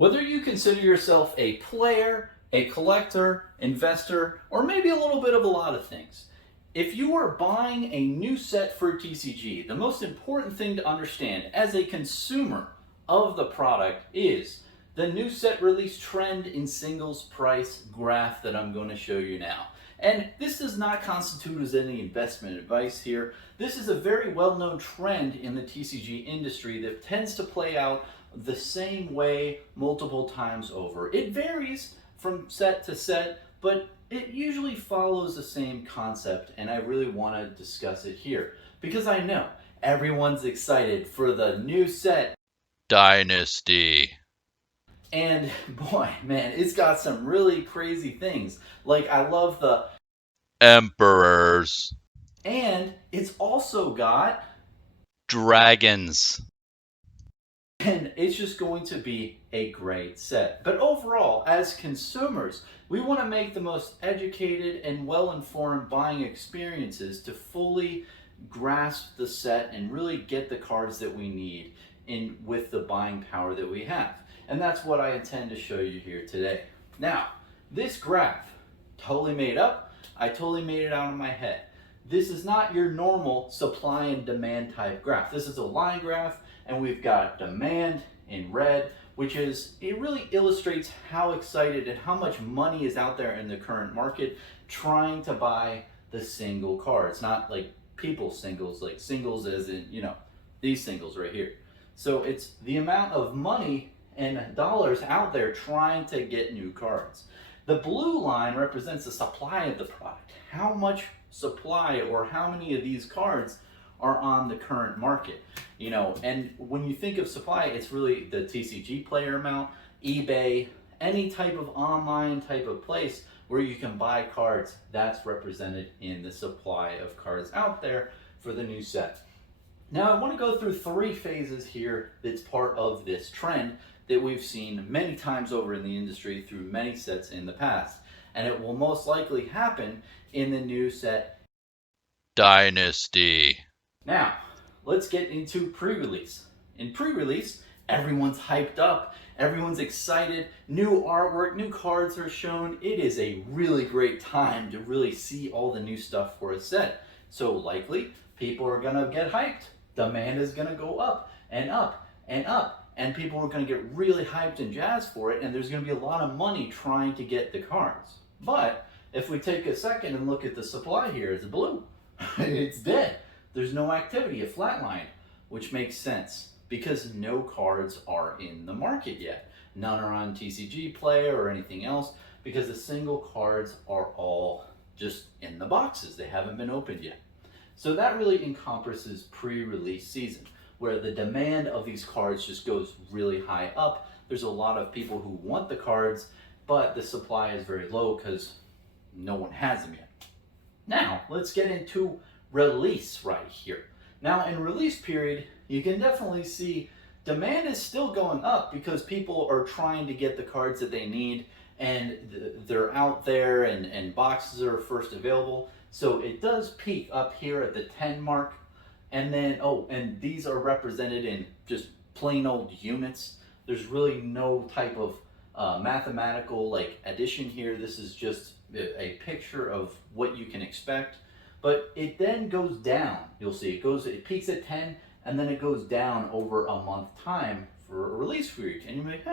Whether you consider yourself a player, a collector, investor, or maybe a little bit of a lot of things, if you are buying a new set for TCG, the most important thing to understand as a consumer of the product is the new set release trend in singles price graph that I'm going to show you now. And this does not constitute as any investment advice here. This is a very well-known trend in the TCG industry that tends to play out the same way multiple times over. It varies from set to set, but it usually follows the same concept, and I really want to discuss it here because I know everyone's excited for the new set Dynasty. and boy, man, it's got some really crazy things. Like, I love the Emperors. and it's also got Dragons. and it's just going to be a great set. But overall, as consumers, we want to make the most educated and well-informed buying experiences to fully grasp the set and really get the cards that we need in with the buying power that we have. And that's what I intend to show you here today. Now, this graph, totally made up. I totally made it out of my head. This is not your normal supply and demand type graph. This is a line graph, and we've got demand in red, which is, it really illustrates how excited and how much money is out there in the current market trying to buy the single cards, not like people singles, like singles as in, these singles right here. So it's the amount of money and dollars out there trying to get new cards. The blue line represents the supply of the product. How much supply or how many of these cards are on the current market, and when you think of supply, it's really the TCG player amount, eBay, any type of online type of place where you can buy cards. That's represented in the supply of cards out there for the new set. Now I want to go through three phases here that's part of this trend that we've seen many times over in the industry through many sets in the past, and it will most likely happen in the new set Dynasty. Now, let's get into pre-release. In pre-release, everyone's hyped up, everyone's excited, new artwork, new cards are shown. It is a really great time to really see all the new stuff for a set. So likely, people are gonna get hyped. Demand is gonna go up and up and up, and people are gonna get really hyped and jazzed for it, and there's gonna be a lot of money trying to get the cards. But if we take a second and look at the supply here, it's blue. It's dead. There's no activity, a flatline, which makes sense because no cards are in the market yet. None are on TCG Player or anything else because the single cards are all just in the boxes. They haven't been opened yet. So that really encompasses pre-release season, where the demand of these cards just goes really high up. There's a lot of people who want the cards, but the supply is very low because no one has them yet. Now, let's get into release right here. Now, in release period, you can definitely see demand is still going up because people are trying to get the cards that they need, and they're out there, and boxes are first available. So it does peak up here at the 10 mark, and then, and these are represented in just plain old units. There's really no type of mathematical like addition here. This is just a picture of what you can expect. But it then goes down. You'll see it peaks at 10, and then it goes down over a month time for a release period. And you're like,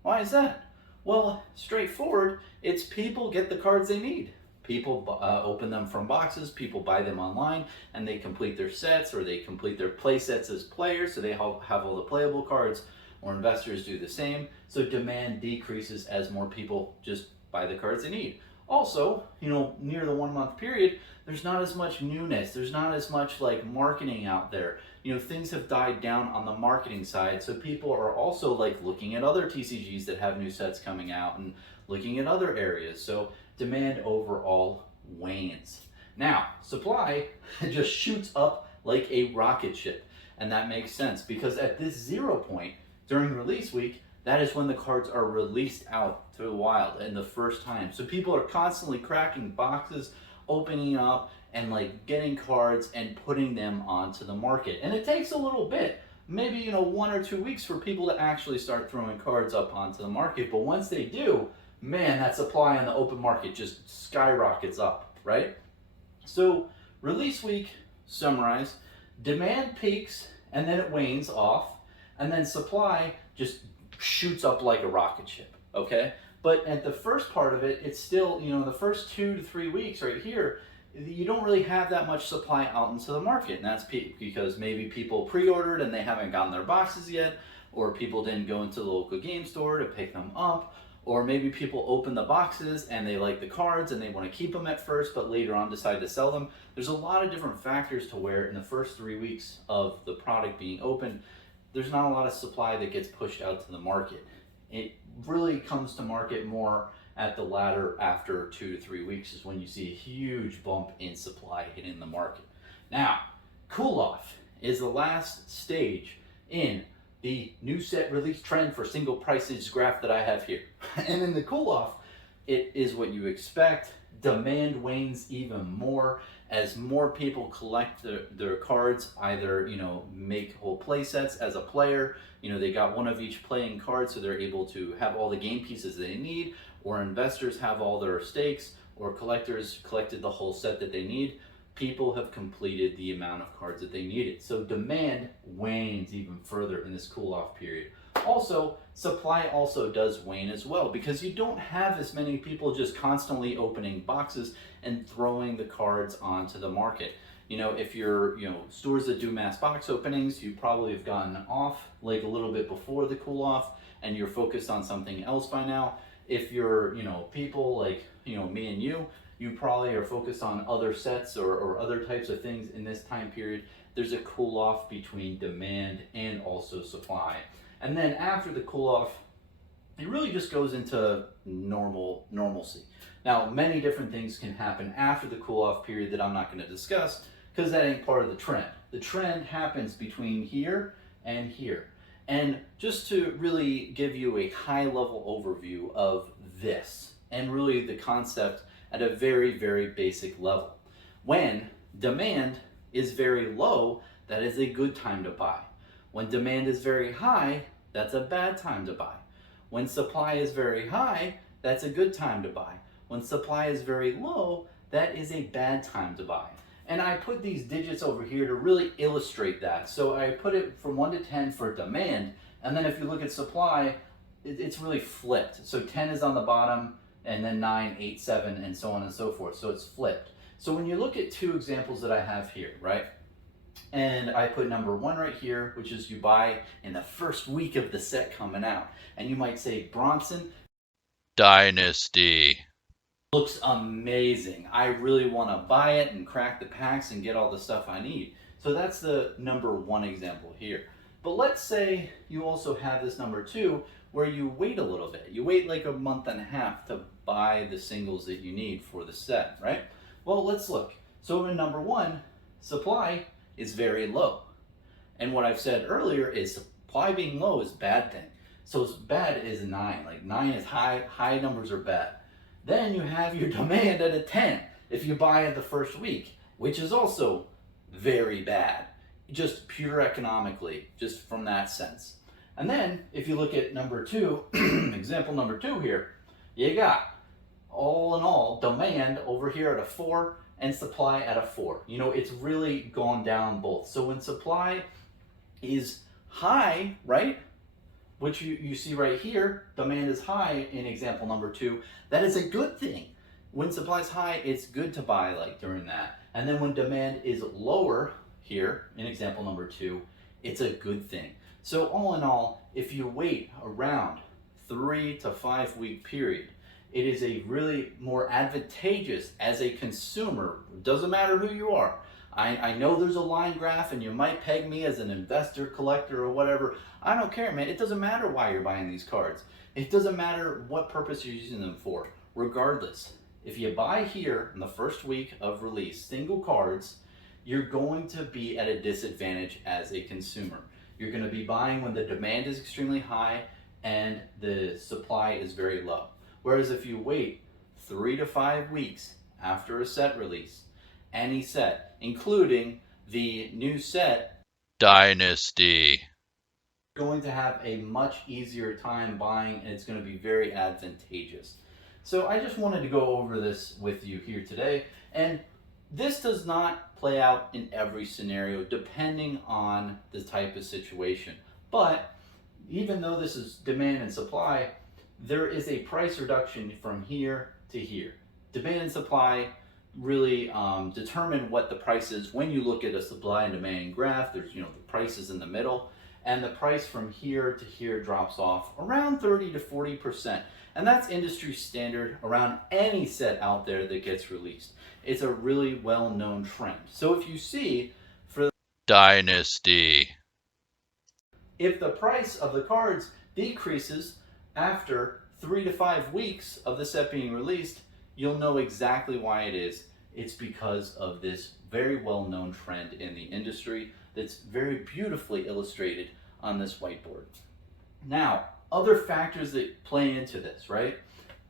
why is that? Well, straightforward. It's people get the cards they need. People open them from boxes, people buy them online, and they complete their sets, or they complete their play sets as players, so they have all the playable cards, or investors do the same. So demand decreases as more people just buy the cards they need. Also, near the 1 month period, there's not as much newness. There's not as much like marketing out there. Things have died down on the marketing side. So people are also like looking at other TCGs that have new sets coming out and looking at other areas. So demand overall wanes. Now, supply just shoots up like a rocket ship. And that makes sense because at this 0 point during release week, that is when the cards are released out to the wild and the first time. So people are constantly cracking boxes, opening up, and like getting cards and putting them onto the market. And it takes a little bit maybe 1 or 2 weeks for people to actually start throwing cards up onto the market. But once they do, man, that supply on the open market just skyrockets up, right? So release week, summarize, demand peaks and then it wanes off, and then supply just shoots up like a rocket ship, okay? But at the first part of it, it's still, the first 2 to 3 weeks right here, you don't really have that much supply out into the market. And that's because maybe people pre-ordered and they haven't gotten their boxes yet, or people didn't go into the local game store to pick them up, or maybe people open the boxes and they like the cards and they want to keep them at first, but later on decide to sell them. There's a lot of different factors to where in the first 3 weeks of the product being open, there's not a lot of supply that gets pushed out to the market. It really comes to market more at the latter after 2 to 3 weeks is when you see a huge bump in supply hitting the market. Now, cool off is the last stage in the new set release trend for single prices graph that I have here. And in the cool off, it is what you expect. Demand wanes even more as more people collect their cards, either make whole play sets as a player. They got one of each playing card, so they're able to have all the game pieces they need, or investors have all their stakes, or collectors collected the whole set that they need. People have completed the amount of cards that they needed. So demand wanes even further in this cool off period. Also, supply also does wane as well, because you don't have as many people just constantly opening boxes and throwing the cards onto the market. If you're, stores that do mass box openings, you probably have gotten off like a little bit before the cool off and you're focused on something else by now. If you're, people like, me and you probably are focused on other sets or other types of things in this time period. There's a cool off between demand and also supply. And then after the cool off, it really just goes into normalcy. Now, many different things can happen after the cool off period that I'm not going to discuss because that ain't part of the trend. The trend happens between here and here. And just to really give you a high level overview of this and really the concept at a very, very basic level. When demand is very low, that is a good time to buy. When demand is very high, that's a bad time to buy. When supply is very high, that's a good time to buy. When supply is very low, that is a bad time to buy. And I put these digits over here to really illustrate that. So I put it from 1 to 10 for demand, and then if you look at supply, it's really flipped. So 10 is on the bottom, and then 9, 8, 7, and so on and so forth. So it's flipped. So when you look at two examples that I have here, right? And I put number 1 right here, which is you buy in the first week of the set coming out. And you might say, Bronson, Dynasty. looks amazing. I really want to buy it and crack the packs and get all the stuff I need. So that's the number 1 example here. But let's say you also have this number 2 where you wait a little bit. You wait like a month and a half to buy the singles that you need for the set, right? Well, let's look. So in number 1, supply is very low. And what I've said earlier is supply being low is a bad thing. So bad is 9. Like 9 is high numbers are bad. Then you have your demand at a 10 if you buy it the first week, which is also very bad, just pure economically, just from that sense. And then if you look at number 2, example number 2 here, you got all in all demand over here at a 4 and supply at a 4. It's really gone down both. So when supply is high, right, which you see right here, demand is high in example number 2, that is a good thing. When supply is high, it's good to buy like during that. And then when demand is lower here in example number 2, it's a good thing. So all in all, if you wait around 3 to 5 week period, it is a really more advantageous as a consumer. It doesn't matter who you are. I know there's a line graph and you might peg me as an investor, collector, or whatever. I don't care, man. It doesn't matter why you're buying these cards. It doesn't matter what purpose you're using them for. Regardless, if you buy here in the first week of release single cards, you're going to be at a disadvantage as a consumer. You're going to be buying when the demand is extremely high and the supply is very low. Whereas if you wait 3 to 5 weeks after a set release, any set, including the new set, Dynasty. going to have a much easier time buying, and it's going to be very advantageous. So I just wanted to go over this with you here today. And this does not play out in every scenario depending on the type of situation. But even though this is demand and supply, there is a price reduction from here to here. Demand and supply really determine what the price is. When you look at a supply and demand graph, there's the prices in the middle, and the price from here to here drops off around 30 to 40%. And that's industry standard around any set out there that gets released. It's a really well-known trend. So if you see for Dynasty. if the price of the cards decreases after 3 to 5 weeks of the set being released, you'll know exactly why it is. It's because of this very well-known trend in the industry that's very beautifully illustrated on this whiteboard. Now, other factors that play into this, right,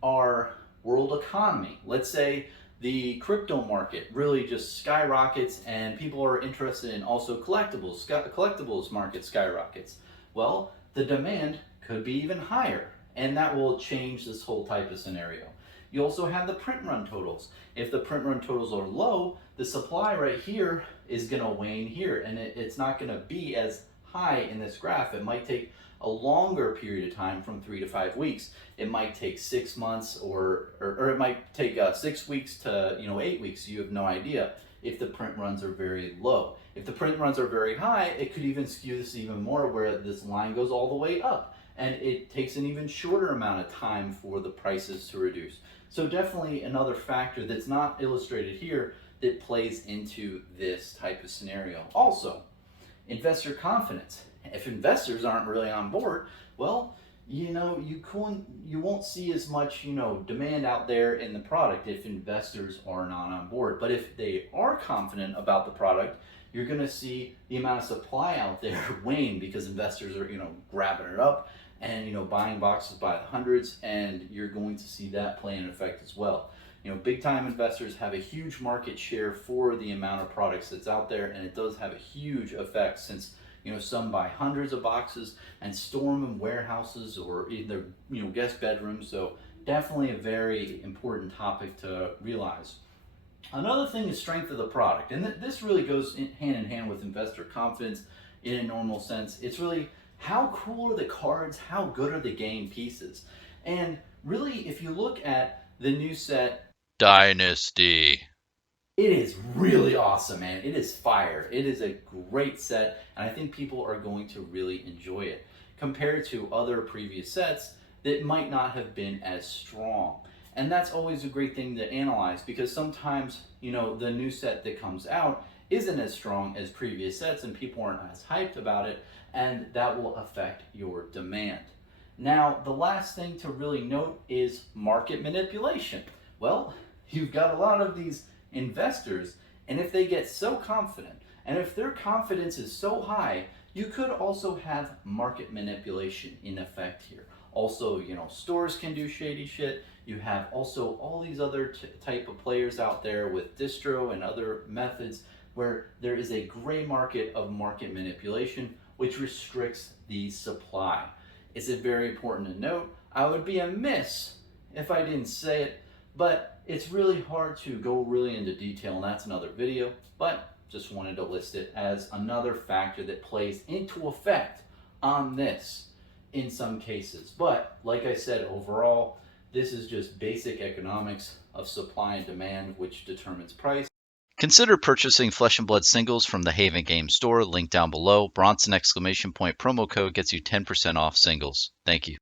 are world economy. Let's say the crypto market really just skyrockets and people are interested in also collectibles. Collectibles market skyrockets. Well, the demand could be even higher, and that will change this whole type of scenario. You also have the print run totals. If the print run totals are low, the supply right here is going to wane here, and it's not going to be as high in this graph. It might take a longer period of time from 3 to 5 weeks. It might take 6 months or it might take 6 weeks to 8 weeks. You have no idea if the print runs are very low. If the print runs are very high, it could even skew this even more where this line goes all the way up, and it takes an even shorter amount of time for the prices to reduce. So definitely another factor that's not illustrated here that plays into this type of scenario. Also, investor confidence. If investors aren't really on board, well, you won't see as much demand out there in the product if investors are not on board. But if they are confident about the product, you're going to see the amount of supply out there wane because investors are grabbing it up and buying boxes by the hundreds, and you're going to see that play an effect as well. Big time investors have a huge market share for the amount of products that's out there, and it does have a huge effect since some buy hundreds of boxes and store them in warehouses or in their guest bedrooms. So definitely a very important topic to realize. Another thing is strength of the product, and this really goes hand in hand with investor confidence in a normal sense. It's really how cool are the cards, how good are the game pieces, and really if you look at the new set Dynasty. it is really awesome, man. It is fire. It is a great set, and I think people are going to really enjoy it compared to other previous sets that might not have been as strong. And that's always a great thing to analyze because sometimes, the new set that comes out isn't as strong as previous sets and people aren't as hyped about it, and that will affect your demand. Now, the last thing to really note is market manipulation. Well, you've got a lot of these investors, and if they get so confident and if their confidence is so high, you could also have market manipulation in effect here. Also, stores can do shady shit. You have also all these other type of players out there with distro and other methods where there is a gray market of market manipulation which restricts the supply. It's very important to note. I would be amiss if I didn't say it, but it's really hard to go really into detail, and that's another video, but just wanted to list it as another factor that plays into effect on this in some cases. But like I said, overall, this is just basic economics of supply and demand, which determines price. Consider purchasing Flesh and Blood singles from the Haven Game Store, link down below. Bronson ! Promo code gets you 10% off singles. Thank you.